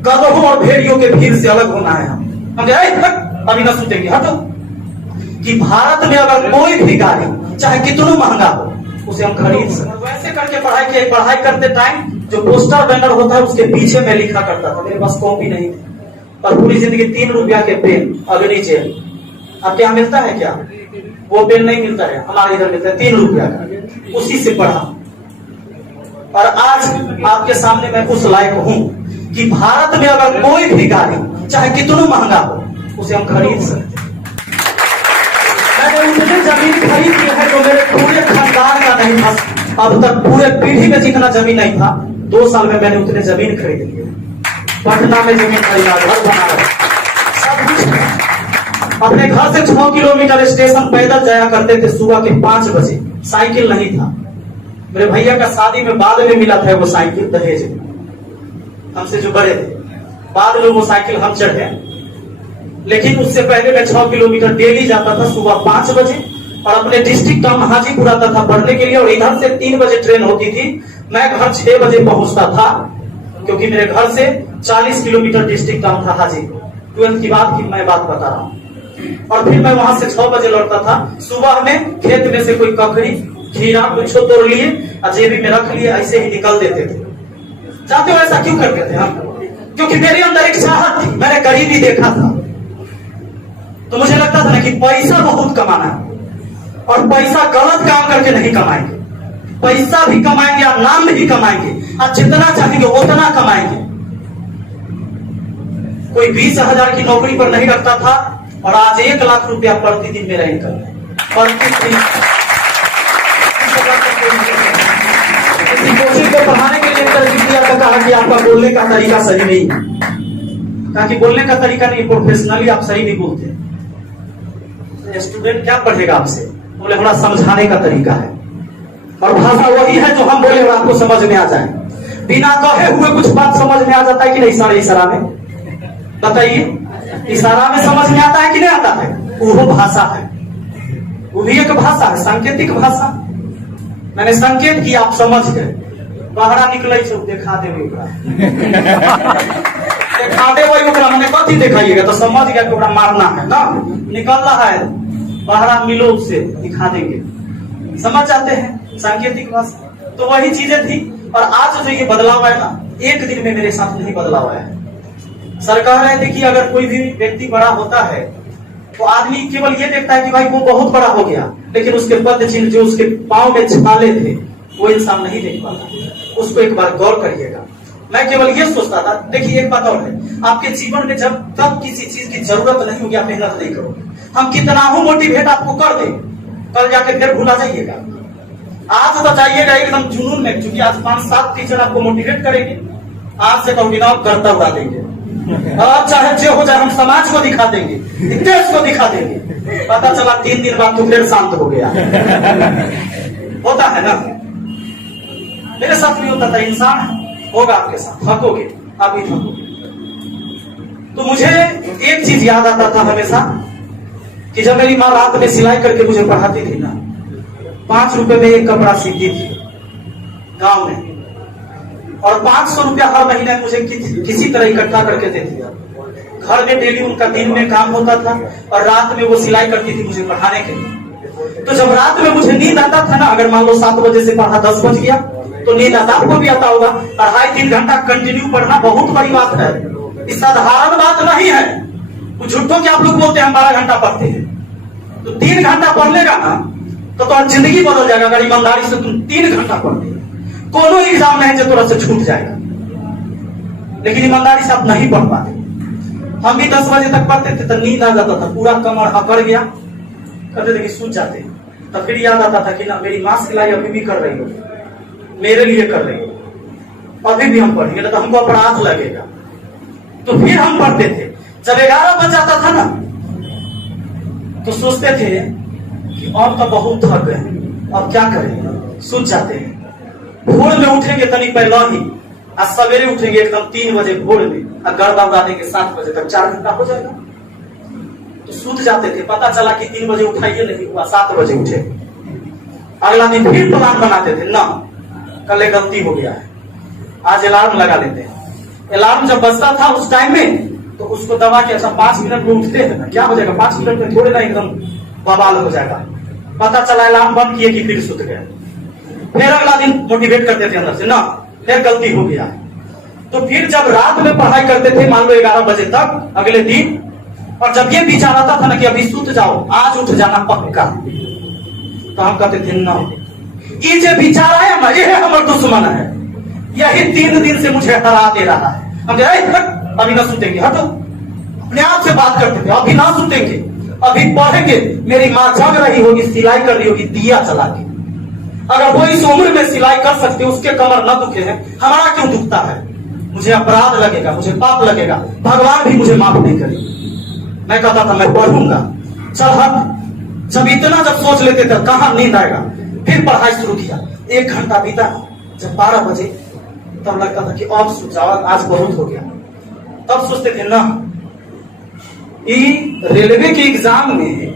गधों और भेड़ियों के भीड़ से अलग होना है। हम अभी ना सोचेंगे हटो कि भारत में अगर कोई भी गाड़ी चाहे कितना महंगा हो उसे हम खरीद सकते। वैसे करके पढ़ाई करते टाइम जो पोस्टर बैनर होता है उसके पीछे मैं लिखा करता था। मेरे पास कॉपी नहीं थी और पूरी जिंदगी 3 रुपया के पेन अग्नि जेल। आपके यहाँ मिलता है क्या? वो पेन नहीं मिलता है, हमारे इधर मिलता है 3 रुपया का, उसी से पढ़ा। और आज आपके सामने मैं उस लायक हूं कि भारत में अगर कोई भी गाड़ी चाहे कितना महंगा हो उसे हम खरीद सकते। मैंने उतने जमीन खरीद की है जो मेरे पूरे खानदान का नहीं था। अब तक पूरे पीढ़ी में जितना जमीन नहीं था 2 साल में मैंने उतने जमीन खरीद ली। पटना में जमीन खरीदा, घर बना, सब कुछ। अपने घर से 6 किलोमीटर स्टेशन पैदल जाया करते थे सुबह के 5 बजे। साइकिल नहीं था। मेरे भैया का शादी में बाद में मिला था वो साइकिल दहेज में, हमसे जो बड़े थे। बाद में वो साइकिल हम चढ़े, लेकिन उससे पहले मैं 6 किलोमीटर डेली जाता था सुबह 5 बजे और अपने डिस्ट्रिक्ट टाउन हाजीपुर आता था पढ़ने के लिए। और इधर से 3 बजे ट्रेन होती थी, मैं घर 6 बजे पहुंचता था क्योंकि मेरे घर से 40 किलोमीटर डिस्ट्रिक्ट टाउन था हाजीपुर। 12th की बात की मैं बात बता रहा हूँ। और फिर मैं वहां से 6 बजे लौटता था। सुबह में खेत में से कोई ककड़ी खीरा कुछ तोड़ लिए और जेबी में रख लिए, ऐसे ही निकल देते थे। जानते हो ऐसा क्यों करते थे हम? क्योंकि मेरे अंदर एक चाहत थी, मैंने गरीबी देखा था। तो मुझे लगता था ना कि पैसा बहुत कमाना है और पैसा गलत काम करके नहीं कमाएंगे। पैसा भी कमाएंगे और नाम भी कमाएंगे और जितना चाहेंगे उतना कमाएंगे। कोई 20,000 की नौकरी पर नहीं रखता था और आज 1 लाख रुपया प्रतिदिन मेरा इनकम है। प्रतिदिन कोचिंग को पढ़ाने के लिए कहा कि आपका बोलने का तरीका सही नहीं है। कहा कि बोलने का तरीका नहीं, प्रोफेशनली आप सही नहीं बोलते। स्टूडेंट क्या पढ़ेगा आपसे? बोले हमारा समझाने का तरीका है और भाषा वही है जो हम बोले और आपको समझ में आ जाए। बिना कहे हुए कुछ बात समझ में आ जाता है कि नहीं? सारे इशारा में बताइए, इशारा में समझ में आता है कि नहीं आता है? वो भाषा है, वो भी एक भाषा है, सांकेतिक भाषा। मैंने संकेत किया, आप समझ गए। बाहर निकले देखा देवे देखा दे वही मैंने कथी दिखाइएगा तो समझ गया कि मारना है ना, निकल रहा है बाहर, मिलो उससे दिखा देंगे। समझ जाते हैं सांकेतिक भाषा। तो वही चीजें थी। और आज जो ये बदलाव है ना, एक दिन में मेरे साथ नहीं बदलाव आया है। सरकार है, देखिए अगर कोई भी व्यक्ति बड़ा होता है तो आदमी केवल ये देखता है कि भाई वो बहुत बड़ा हो गया, लेकिन उसके पद चिन्ह जो उसके पांव में छाले थे वो इंसान नहीं देख पाता। उसको एक बार गौर करिएगा। मैं केवल ये सोचता था, देखिए एक बात और है, आपके जीवन में जब तक किसी चीज की जरूरत नहीं होगी आप मेहनत नहीं करोगे। हम कितना हो मोटिवेट आपको कर दे, कल जाके फिर भूला जाइएगा। आज बताइएगा एकदम जुनून में, क्योंकि आज 5-7 टीचर आपको मोटिवेट करेंगे। आज से कहोगे ना करता उड़ा देंगे, चाहे जो हो जाए हम समाज को दिखा देंगे, देश को दिखा देंगे। पता चला 3 दिन बाद तो फिर शांत हो गया। होता है ना, मेरे साथ नहीं होता था। इंसान होगा आपके साथ, थकोगे, आप भी थकोगे। तो मुझे एक चीज याद आता था हमेशा कि जब मेरी माँ रात में सिलाई करके मुझे पढ़ाती थी ना, 5 रुपए में एक कपड़ा सीखती थी गांव में, और 500 रुपया हर महीने मुझे किसी तरह इकट्ठा करके देती थी। घर में डेली उनका दिन में काम होता था और रात में वो सिलाई करती थी मुझे पढ़ाने के लिए। तो जब रात में मुझे नींद आता था ना, अगर मान लो 7 बजे से पढ़ा 10 बज गया तो नींद आता, आपको भी आता होगा। 2.5-3 घंटा कंटिन्यू पढ़ना बहुत बड़ी बात है, इस साधारण बात नहीं है। कुछ झूठों के आप लोग बोलते हैं हम 12 घंटा पढ़ते हैं, तो 3 घंटा पढ़ लेगा ना तो जिंदगी बदल जाएगा। अगर ईमानदारी से तुम 3 घंटा पढ़ ले, कोनो एग्जाम नहीं जो तुरंत से छूट जाएगा। लेकिन ईमानदारी से आप नहीं पढ़ पाते। हम भी 10 बजे तक पढ़ते थे तो नींद आ जाता था, पूरा कमर अकड़ गया, कहते थे कि सूझ जाते। तो फिर याद आता था कि ना मेरी माँ सिलाई अभी भी कर रही हो, मेरे लिए कर रही हो, अभी भी हम पढ़ेंगे तो हमको अपराध लगेगा। तो फिर हम पढ़ते थे। जब 11 बज जाता था ना तो सोचते थे कि अब तो बहुत थक गए, अब क्या करें, सूझ जाते हैं। भोर में उठेंगे तनी पहला ही, आज सवेरे उठेंगे एकदम 3 बजे भोर में और गड़बा उड़ा देंगे 7 बजे तक, 4 घंटा हो जाएगा। तो सूझ जाते थे। पता चला कि 3 बजे उठाइए नहीं हुआ, 7 बजे उठे। अगला दिन फिर प्लान बनाते थे, ना कल गलती हो गया है, आज अलार्म लगा लेते हैं। अलार्म जब बजता था उस टाइम में तो उसको दबा के, अच्छा 5 मिनट में उठते हैं ना, क्या हो जाएगा 5 मिनट में, थोड़े ना एकदम बवाल हो जाएगा। पता चला अलार्म बंद किए कि फिर सुत गए। फिर अगला दिन मोटिवेट करते थे अंदर से ना, फिर गलती हो गया। तो फिर जब रात में पढ़ाई करते थे, मान लो 11 बजे तक अगले दिन, और जब ये विचार आता था ना कि अभी सुत जाओ, आज उठ जाना पक्का, तो हम कहते थे ना, ये जो विचार आया ना, ये हमारा दुश्मन है, यही 3 दिन से मुझे हरा दे रहा है। हम अभी ना सुतेंगे, हटो, अपने आप से बात करते थे, अभी ना सुतेंगे, अभी पढ़ेंगे। मेरी माँ जग रही होगी, सिलाई कर रही होगी दिया जला के। अगर वो इस उम्र में सिलाई कर सकते, उसके कमर न दुखे हैं, हमारा क्यों दुखता है? मुझे अपराध लगेगा, मुझे पाप लगेगा, भगवान भी मुझे माफ नहीं करेगा। मैं कहता था मैं पढ़ूंगा, चल हट। जब इतना जब सोच लेते थे, कहां नींद आएगा। फिर पढ़ाई शुरू किया, 1 घंटा बीता। जब 12 बजे तब लगता था कि अब सो जाओ, आज बहुत हो गया। तब सोचते थे ना, रेलवे के एग्जाम में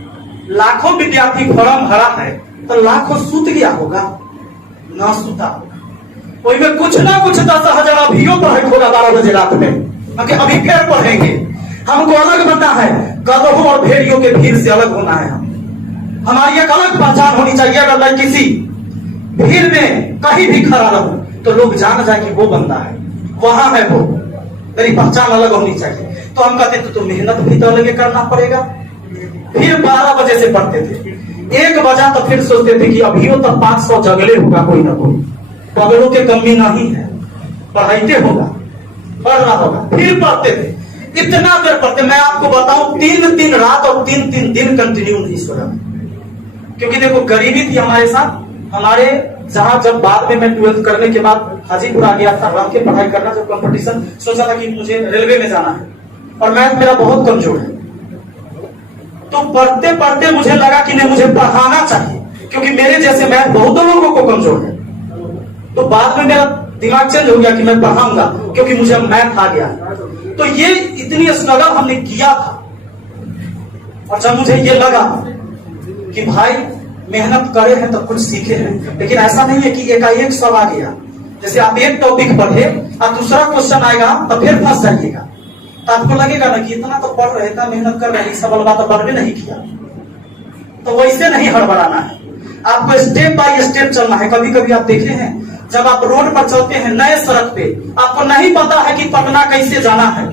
लाखों विद्यार्थी फॉर्म भरा है, तो लाखों सूत गया होगा, ना सूता होगा। वही में कुछ ना कुछ 10,000 अभियो पढ़ाई होगा 12 बजे रात में, अभी फिर पढ़ेंगे। हमको अलग बनना है, गधों और भेड़ियों के भीड़ से अलग होना है। हमारी एक अलग पहचान होनी चाहिए। अगर मैं किसी भीड़ में कहीं भी खड़ा रहूं तो लोग जान जाए कि वो बंदा है, वहां है वो, मेरी पहचान अलग होनी चाहिए। तो हम कहते थे तो मेहनत भी तो अलग करना पड़ेगा। फिर 12 बजे से पढ़ते थे, 1 बजा तो फिर सोचते थे कि अभियो तो 500 जगले होगा कोई ना कोई, पगलों के कमी नहीं है, पढ़ाईते होगा, पढ़ना होगा। फिर पढ़ते थे, इतना देर पढ़ते, मैं आपको बताऊं 3 रात और 3 दिन कंटिन्यू नहीं सोया। क्योंकि देखो गरीबी थी हमारे साथ। हमारे जहां जब बाद में मैं 12th करने के बाद हाजीपुर आ गया था, रह के पढ़ाई करना, जब कंपटीशन सोचा था कि मुझे रेलवे में जाना है, और मैथ मेरा बहुत कमजोर है। तो पढ़ते पढ़ते मुझे लगा कि नहीं, मुझे पढ़ाना चाहिए, क्योंकि मेरे जैसे मैथ बहुत लोगों को कमजोर है। तो बाद में मेरा दिमाग चेंज हो गया कि मैं पढ़ाऊंगा, क्योंकि मुझे मैथ आ गया। तो ये इतनी स्ट्रगल हमने किया था। और जब मुझे ये लगा कि भाई मेहनत करे हैं तो कुछ सीखे हैं, लेकिन ऐसा नहीं है कि एकाएक सब आ गया। जैसे आप एक टॉपिक पढ़े और दूसरा क्वेश्चन आएगा तो फिर फंस जाइएगा, तो आपको लगेगा ना कि इतना तो पढ़ रहे थे, मेहनत कर रहे, सब बात तो पढ़ भी नहीं किया। तो वैसे नहीं हड़बड़ाना है, आपको स्टेप बाय स्टेप चलना है। कभी कभी आप देखे हैं, जब आप रोड पर चलते हैं नए सड़क पे, आपको नहीं पता है कि पटना कैसे जाना है,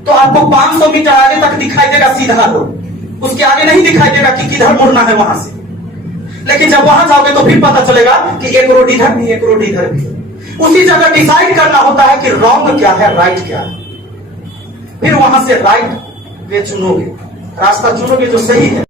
तो आपको 500 मीटर आगे तक दिखाई देगा सीधा रोड, उसके आगे नहीं दिखाई देगा कि किधर मुड़ना है वहां से। लेकिन जब वहां जाओगे तो फिर पता चलेगा कि एक रोड इधर भी, एक रोड इधर भी। उसी जगह डिसाइड करना होता है कि रॉन्ग क्या है, राइट क्या है। फिर वहां से राइट वे चुनोगे, रास्ता चुनोगे जो सही है।